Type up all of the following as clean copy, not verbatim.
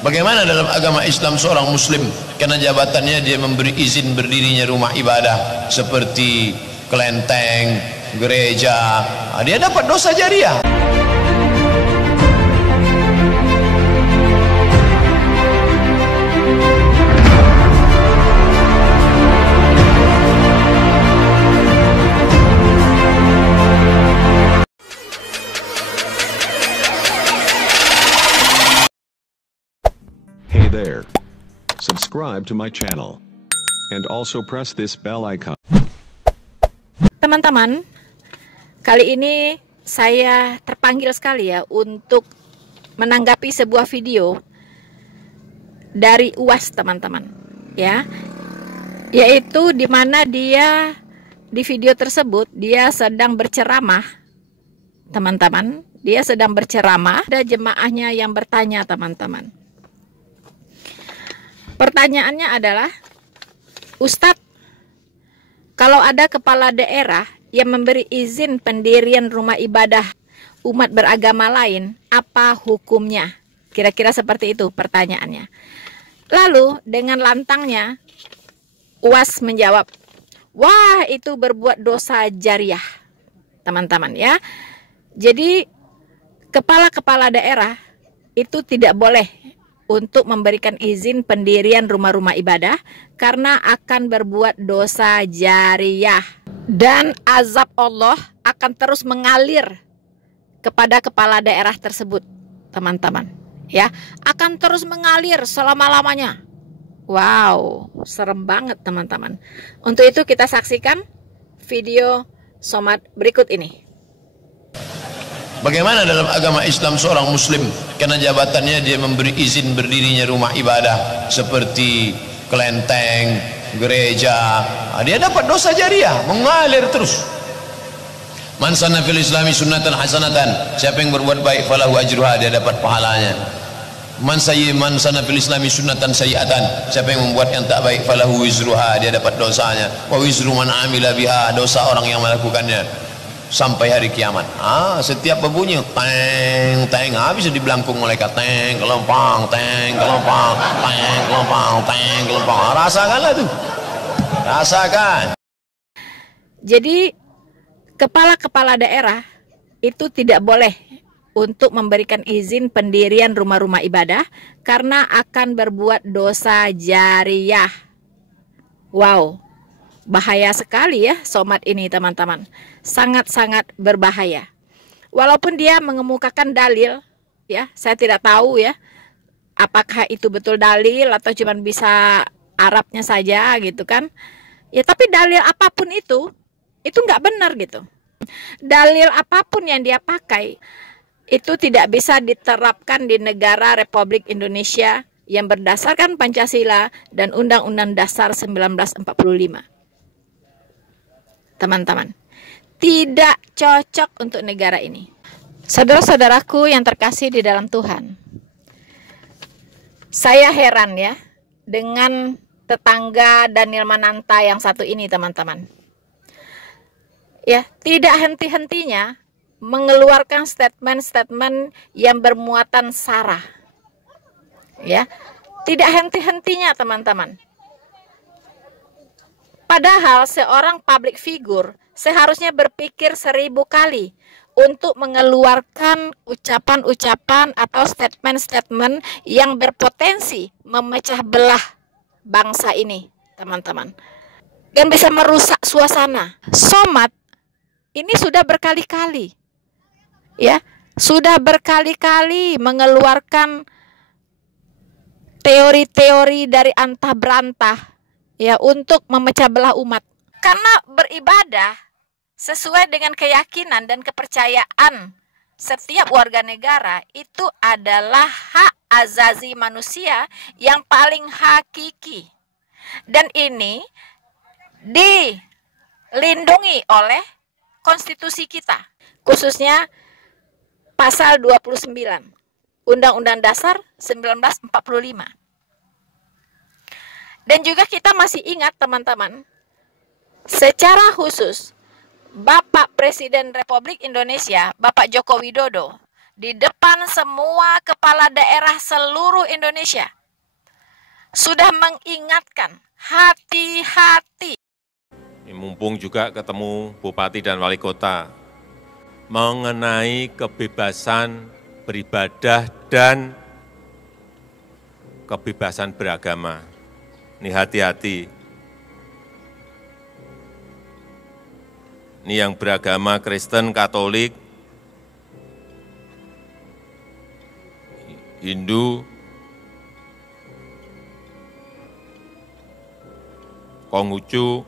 Bagaimana dalam agama Islam seorang muslim karena jabatannya dia memberi izin berdirinya rumah ibadah seperti kelenteng, gereja, dia dapat dosa jariah. Hey there. Subscribe to my channel. And also press this bell icon. Teman-teman, kali ini saya terpanggil sekali ya untuk menanggapi sebuah video dari UAS, teman-teman. Ya. Yaitu di mana dia di video tersebut dia sedang berceramah. Teman-teman, dia sedang berceramah, ada jemaahnya yang bertanya, teman-teman. Pertanyaannya adalah, Ustadz, kalau ada kepala daerah yang memberi izin pendirian rumah ibadah umat beragama lain, apa hukumnya? Kira-kira seperti itu pertanyaannya. Lalu dengan lantangnya, UAS menjawab, wah itu berbuat dosa jariah, teman-teman ya. Jadi kepala-kepala daerah itu tidak boleh untuk memberikan izin pendirian rumah-rumah ibadah karena akan berbuat dosa jariah, dan azab Allah akan terus mengalir kepada kepala daerah tersebut, teman-teman ya, akan terus mengalir selama-lamanya. Wow, serem banget, teman-teman. Untuk itu kita saksikan video Somad berikut ini. Bagaimana dalam agama Islam seorang muslim karena jabatannya dia memberi izin berdirinya rumah ibadah seperti kelenteng, gereja, dia dapat dosa jariah, mengalir terus. Man sanna fil islami sunnatan hasanatan, siapa yang berbuat baik falahu ajruha, dia dapat pahalanya. Man sanna fil islami sunnatan sayyi'atan, siapa yang membuat yang tak baik falahu wizruha, dia dapat dosanya. Wa wizru man amila biha, dosa orang yang melakukannya sampai hari kiamat. Setiap berbunyi teng teng, bisa dibelangkung malaikat, teng kelompang, teng kelompang, teng kelompang, teng kelompang. Rasakanlah tuh, rasakan. Jadi kepala-kepala daerah itu tidak boleh untuk memberikan izin pendirian rumah-rumah ibadah karena akan berbuat dosa jariah. Wow, bahaya sekali ya Somad ini, teman-teman. Sangat-sangat berbahaya. Walaupun dia mengemukakan dalil ya, saya tidak tahu ya apakah itu betul dalil atau cuma bisa Arabnya saja gitu kan ya, tapi dalil apapun itu nggak benar gitu. Dalil apapun yang dia pakai itu tidak bisa diterapkan di negara Republik Indonesia yang berdasarkan Pancasila dan Undang-Undang Dasar 1945. Teman-teman, tidak cocok untuk negara ini. Saudara-saudaraku yang terkasih di dalam Tuhan, saya heran ya dengan tetangga Daniel Mananta yang satu ini, teman-teman. Ya, tidak henti-hentinya mengeluarkan statement-statement yang bermuatan sara. Ya, tidak henti-hentinya, teman-teman. Padahal seorang public figure seharusnya berpikir 1000 kali untuk mengeluarkan ucapan-ucapan atau statement-statement yang berpotensi memecah belah bangsa ini, teman-teman. Dan bisa merusak suasana. Somad ini sudah berkali-kali, ya, sudah berkali-kali mengeluarkan teori-teori dari antah berantah ya untuk memecah belah umat. Karena beribadah sesuai dengan keyakinan dan kepercayaan setiap warga negara itu adalah hak azazi manusia yang paling hakiki. Dan ini dilindungi oleh konstitusi kita, khususnya pasal 29 Undang-Undang Dasar 1945. Dan juga kita masih ingat, teman-teman, secara khusus Bapak Presiden Republik Indonesia, Bapak Joko Widodo, di depan semua kepala daerah seluruh Indonesia sudah mengingatkan hati-hati. Mumpung juga ketemu Bupati dan Wali Kota mengenai kebebasan beribadah dan kebebasan beragama. Ini hati-hati. Ini yang beragama Kristen, Katolik, Hindu, Konghucu,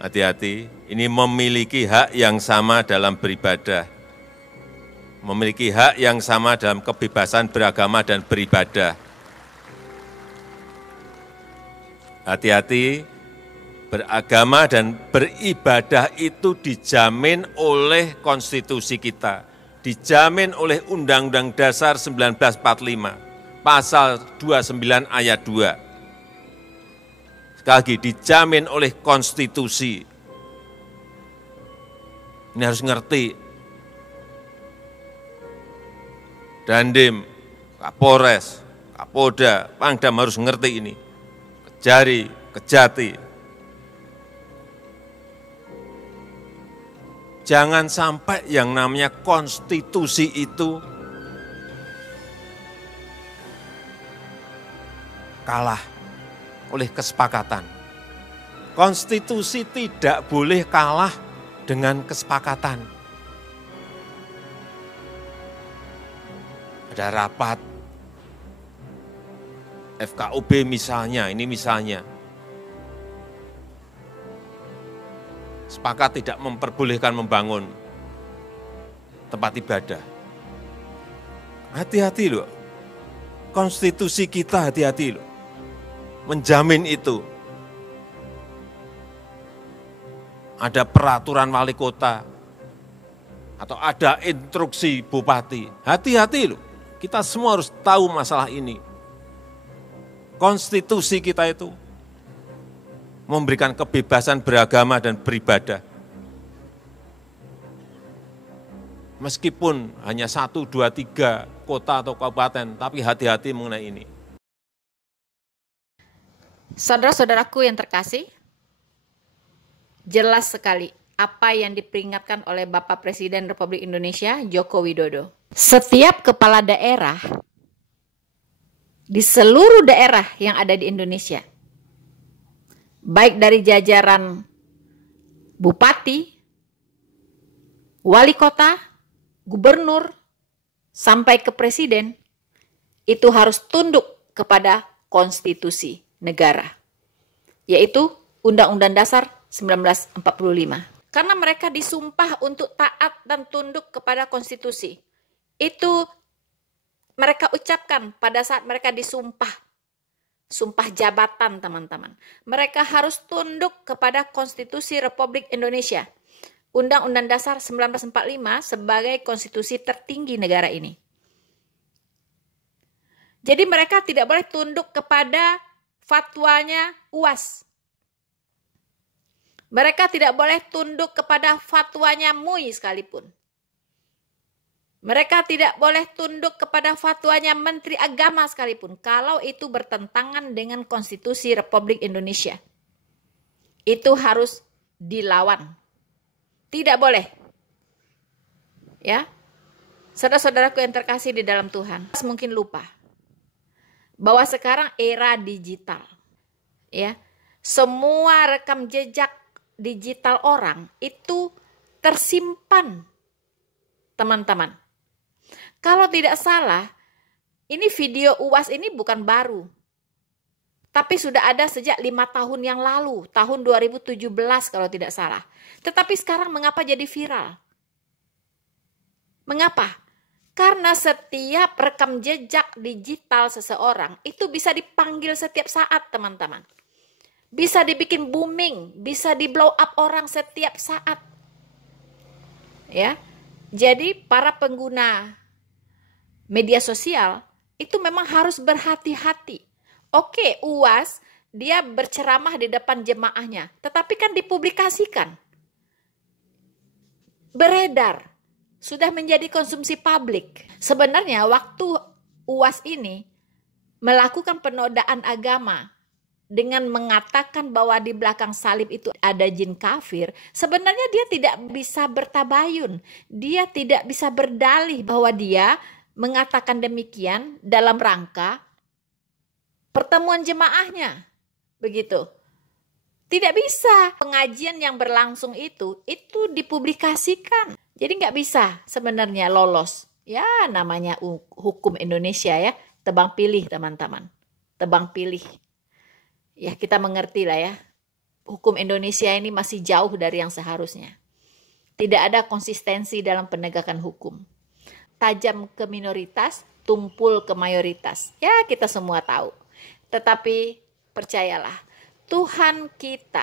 hati-hati. Ini memiliki hak yang sama dalam beribadah, memiliki hak yang sama dalam kebebasan beragama dan beribadah. Hati-hati, beragama dan beribadah itu dijamin oleh konstitusi kita, dijamin oleh Undang-Undang Dasar 1945, pasal 29 ayat 2. Sekali lagi, dijamin oleh konstitusi. Ini harus ngerti. Dandim, Kapolres, Kapolda, Pangdam harus ngerti ini. Kejari, Kejati. Jangan sampai yang namanya konstitusi itu kalah oleh kesepakatan. Konstitusi tidak boleh kalah dengan kesepakatan. Ada rapat FKUB misalnya, ini misalnya. Sepakat tidak memperbolehkan membangun tempat ibadah. Hati-hati loh. Konstitusi kita hati-hati loh. Menjamin itu. Ada peraturan wali kota atau ada instruksi bupati. Hati-hati loh. Kita semua harus tahu masalah ini. Konstitusi kita itu memberikan kebebasan beragama dan beribadah. Meskipun hanya 1, 2, 3 kota atau kabupaten, tapi hati-hati mengenai ini. Saudara-saudaraku yang terkasih, jelas sekali apa yang diperingatkan oleh Bapak Presiden Republik Indonesia, Joko Widodo. Setiap kepala daerah di seluruh daerah yang ada di Indonesia, baik dari jajaran bupati, wali kota, gubernur, sampai ke presiden, itu harus tunduk kepada konstitusi negara, yaitu Undang-Undang Dasar 1945. Karena mereka disumpah untuk taat dan tunduk kepada konstitusi. Itu mereka ucapkan pada saat mereka disumpah. Sumpah jabatan, teman-teman. Mereka harus tunduk kepada Konstitusi Republik Indonesia. Undang-Undang Dasar 1945 sebagai konstitusi tertinggi negara ini. Jadi mereka tidak boleh tunduk kepada fatwanya UAS. Mereka tidak boleh tunduk kepada fatwanya MUI sekalipun. Mereka tidak boleh tunduk kepada fatwanya Menteri Agama sekalipun, kalau itu bertentangan dengan Konstitusi Republik Indonesia. Itu harus dilawan. Tidak boleh. Ya. Saudara-saudaraku yang terkasih di dalam Tuhan, mungkin lupa bahwa sekarang era digital. Ya. Semua rekam jejak digital orang itu tersimpan, teman-teman. Kalau tidak salah, ini video UAS ini bukan baru. Tapi sudah ada sejak 5 tahun yang lalu, tahun 2017 kalau tidak salah. Tetapi sekarang mengapa jadi viral? Mengapa? Karena setiap rekam jejak digital seseorang itu bisa dipanggil setiap saat, teman-teman. Bisa dibikin booming, bisa di blow up orang setiap saat. Ya. Jadi para pengguna media sosial itu memang harus berhati-hati. Oke, UAS dia berceramah di depan jemaahnya, tetapi kan dipublikasikan, beredar, sudah menjadi konsumsi publik. Sebenarnya waktu UAS ini melakukan penodaan agama dengan mengatakan bahwa di belakang salib itu ada jin kafir, sebenarnya dia tidak bisa bertabayun. Dia tidak bisa berdalih bahwa dia mengatakan demikian dalam rangka pertemuan jemaahnya. Begitu. Tidak bisa. Pengajian yang berlangsung itu dipublikasikan. Jadi nggak bisa sebenarnya lolos. Ya namanya hukum Indonesia ya. Tebang pilih teman-teman. Tebang pilih. Ya kita mengerti lah ya. Hukum Indonesia ini masih jauh dari yang seharusnya. Tidak ada konsistensi dalam penegakan hukum. Tajam ke minoritas, tumpul ke mayoritas. Ya kita semua tahu. Tetapi percayalah. Tuhan kita,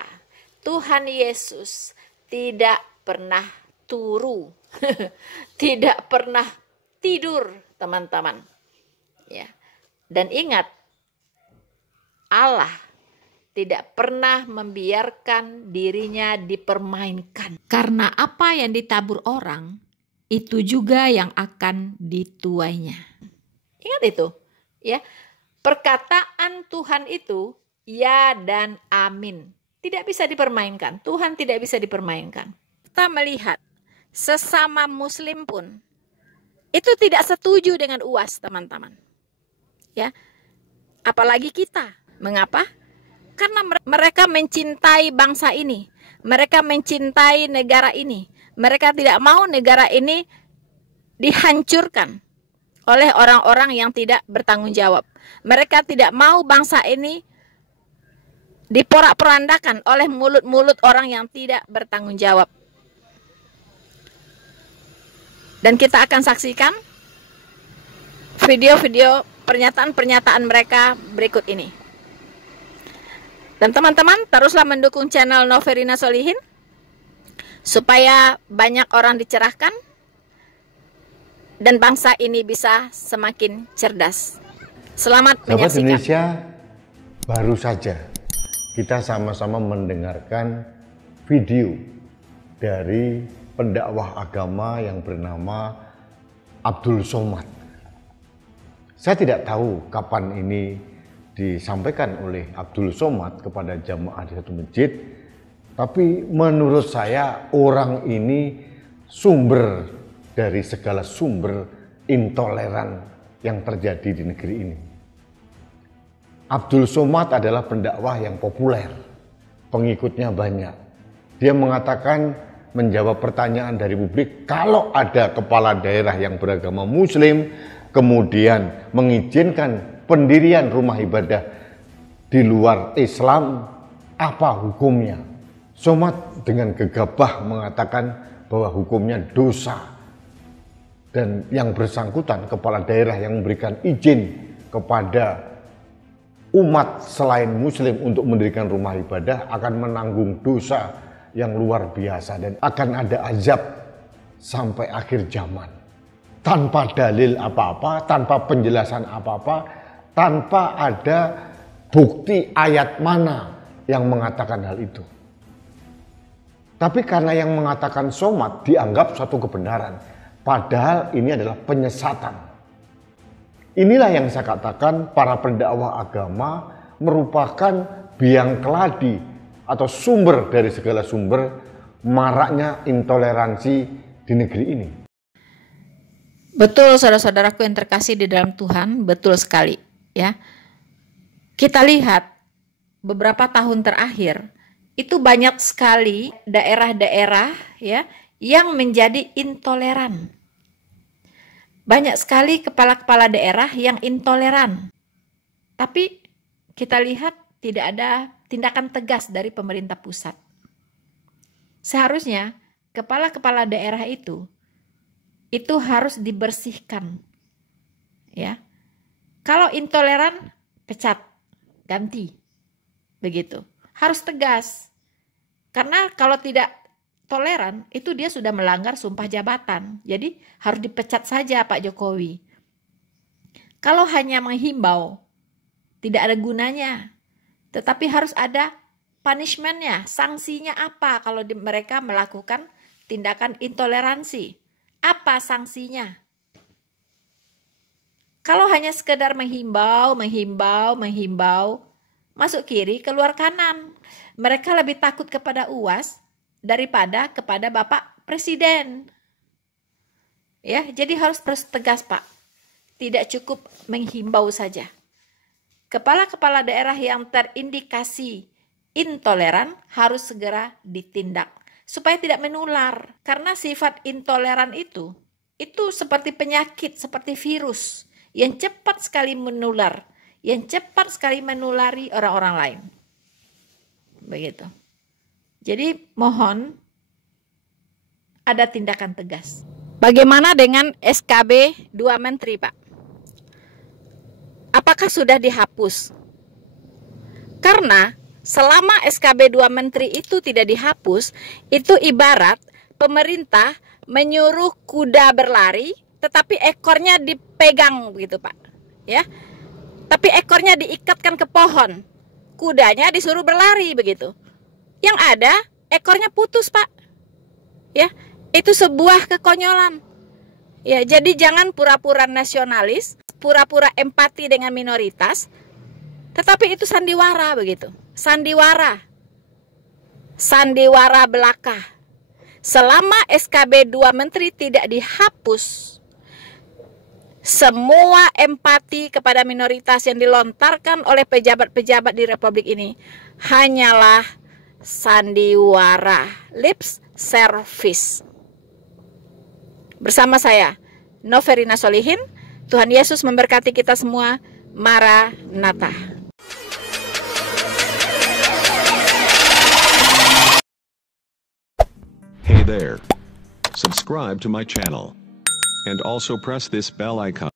Tuhan Yesus tidak pernah turu, tidak pernah tidur, teman-teman. Ya. Dan ingat, Allah tidak pernah membiarkan dirinya dipermainkan. Karena apa yang ditabur orang, itu juga yang akan dituainya. Ingat itu, ya. Perkataan Tuhan itu ya dan amin. Tidak bisa dipermainkan. Tuhan tidak bisa dipermainkan. Kita melihat sesama muslim pun itu tidak setuju dengan UAS, teman-teman. Ya. Apalagi kita. Mengapa? Karena mereka mencintai bangsa ini. Mereka mencintai negara ini. Mereka tidak mau negara ini dihancurkan oleh orang-orang yang tidak bertanggung jawab. Mereka tidak mau bangsa ini diporak-porandakan oleh mulut-mulut orang yang tidak bertanggung jawab. Dan kita akan saksikan video-video pernyataan-pernyataan mereka berikut ini. Dan teman-teman teruslah mendukung channel Noverina Solihin supaya banyak orang dicerahkan dan bangsa ini bisa semakin cerdas. Selamat menyaksikan. Indonesia, baru saja kita sama-sama mendengarkan video dari pendakwah agama yang bernama Abdul Somad. Saya tidak tahu kapan ini disampaikan oleh Abdul Somad kepada jamaah di satu masjid, tapi menurut saya orang ini sumber dari segala sumber intoleran yang terjadi di negeri ini. Abdul Somad adalah pendakwah yang populer, pengikutnya banyak. Dia mengatakan, menjawab pertanyaan dari publik, kalau ada kepala daerah yang beragama Muslim, kemudian mengizinkan pendirian rumah ibadah di luar Islam, apa hukumnya? Somad dengan gegabah mengatakan bahwa hukumnya dosa. Dan yang bersangkutan, kepala daerah yang memberikan izin kepada umat selain muslim untuk mendirikan rumah ibadah akan menanggung dosa yang luar biasa dan akan ada azab sampai akhir zaman. Tanpa dalil apa-apa, tanpa penjelasan apa-apa, tanpa ada bukti ayat mana yang mengatakan hal itu. Tapi karena yang mengatakan Somad dianggap suatu kebenaran, padahal ini adalah penyesatan. Inilah yang saya katakan para pendakwah agama merupakan biang keladi atau sumber dari segala sumber maraknya intoleransi di negeri ini. Betul saudara-saudaraku yang terkasih di dalam Tuhan, betul sekali ya. Kita lihat beberapa tahun terakhir itu banyak sekali daerah-daerah ya yang menjadi intoleran. Banyak sekali kepala-kepala daerah yang intoleran. Tapi kita lihat tidak ada tindakan tegas dari pemerintah pusat. Seharusnya kepala-kepala daerah itu harus dibersihkan. Ya. Kalau intoleran, pecat, ganti. Begitu. Harus tegas. Karena kalau tidak toleran, itu dia sudah melanggar sumpah jabatan. Jadi harus dipecat saja Pak Jokowi. Kalau hanya menghimbau, tidak ada gunanya. Tetapi harus ada punishment-nya, sanksinya apa kalau mereka melakukan tindakan intoleransi. Apa sanksinya? Kalau hanya sekedar menghimbau, masuk kiri, keluar kanan. Mereka lebih takut kepada UAS daripada kepada Bapak Presiden. Ya, jadi harus terus tegas, Pak. Tidak cukup menghimbau saja. Kepala-kepala daerah yang terindikasi intoleran harus segera ditindak supaya tidak menular. Karena sifat intoleran itu seperti penyakit, seperti virus yang cepat sekali menular, yang cepat sekali menulari orang-orang lain. Begitu. Jadi mohon ada tindakan tegas. Bagaimana dengan SKB 2 Menteri, Pak? Apakah sudah dihapus? Karena selama SKB 2 Menteri itu tidak dihapus, itu ibarat pemerintah menyuruh kuda berlari, tetapi ekornya dipegang begitu, Pak. Ya. Tapi ekornya diikatkan ke pohon. Kudanya disuruh berlari begitu. Yang ada ekornya putus, Pak. Ya. Itu sebuah kekonyolan. Ya, jadi jangan pura-pura nasionalis, pura-pura empati dengan minoritas, tetapi itu sandiwara begitu. Sandiwara belaka. Selama SKB 2 Menteri tidak dihapus, semua empati kepada minoritas yang dilontarkan oleh pejabat-pejabat di Republik ini hanyalah sandiwara, lips service. Bersama saya, Noverina Solihin, Tuhan Yesus memberkati kita semua. Maranatha. Hey there. Subscribe to my channel. And also press this bell icon.